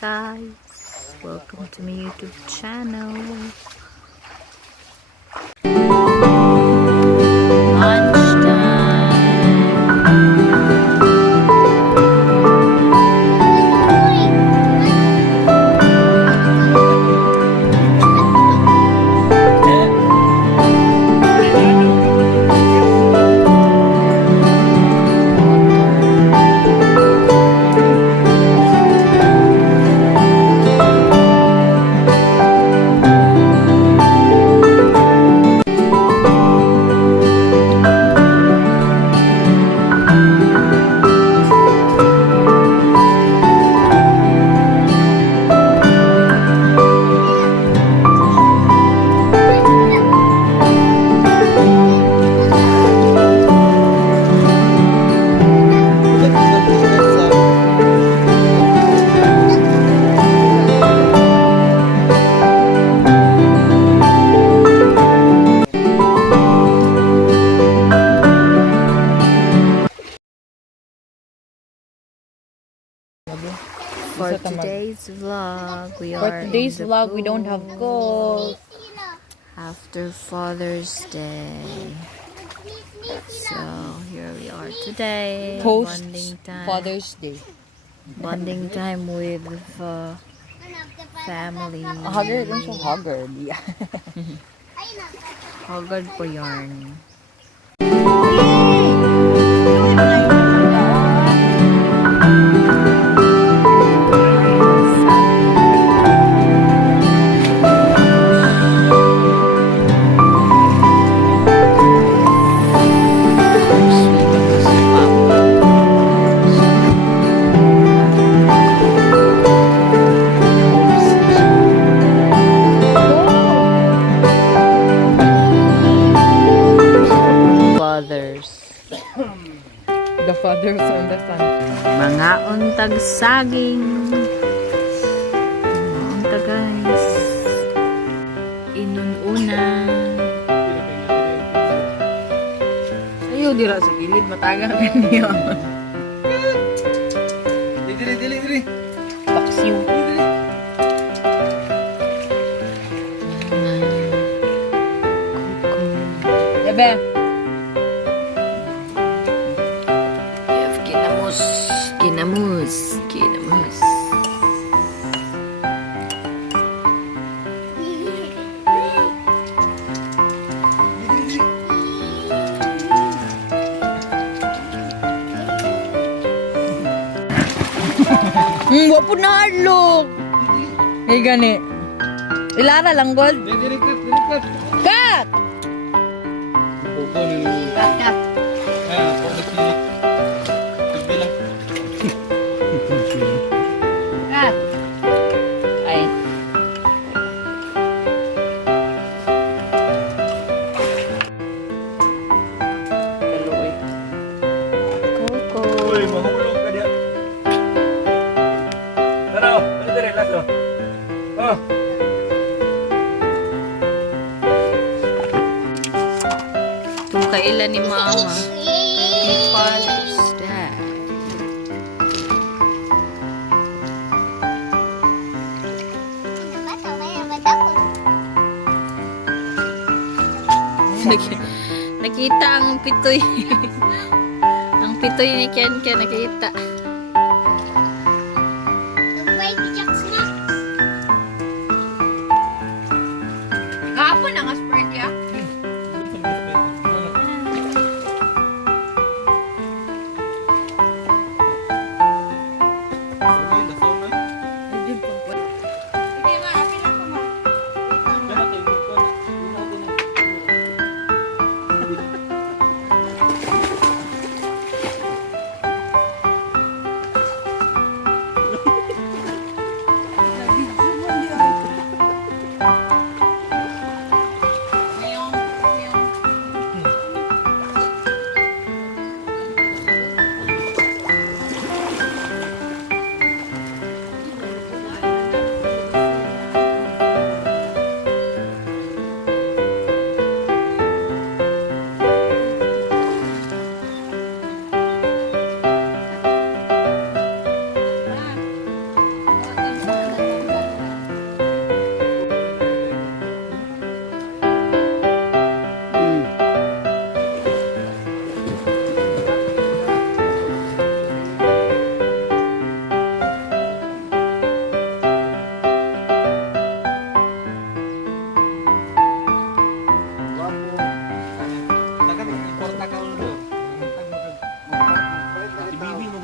guys, welcome to my YouTube channel. For today's vlog, we don't have gold. After Father's Day. So here we are today. Post bonding time. Father's Day. Bonding time with family. Haggard din siya, haggard. Yeah. Haggard po yarn. The fathers and the sons. Mga untag saging. Mga untag guys. Inununa. Ayaw dira sa gilid, matagal ka niya. Dili. Paksiw. Ebe. Kinamus. Wapo na alok. Ay gani. Ilara lang gold. Dili kat. Kat! Kat. Kat. Ay. Kaloy. Coco. Uy, mahulog ka diya. Tara, ano dire laso? Oh. Itong kailan ni Mama. Happy Father's Day. Nakita ang pitoy. Ang pitoy ni Ken nakita. Kahapon ang aspart ya.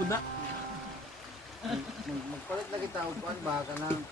buda. Magpalit lagi tao kuan ba ka nang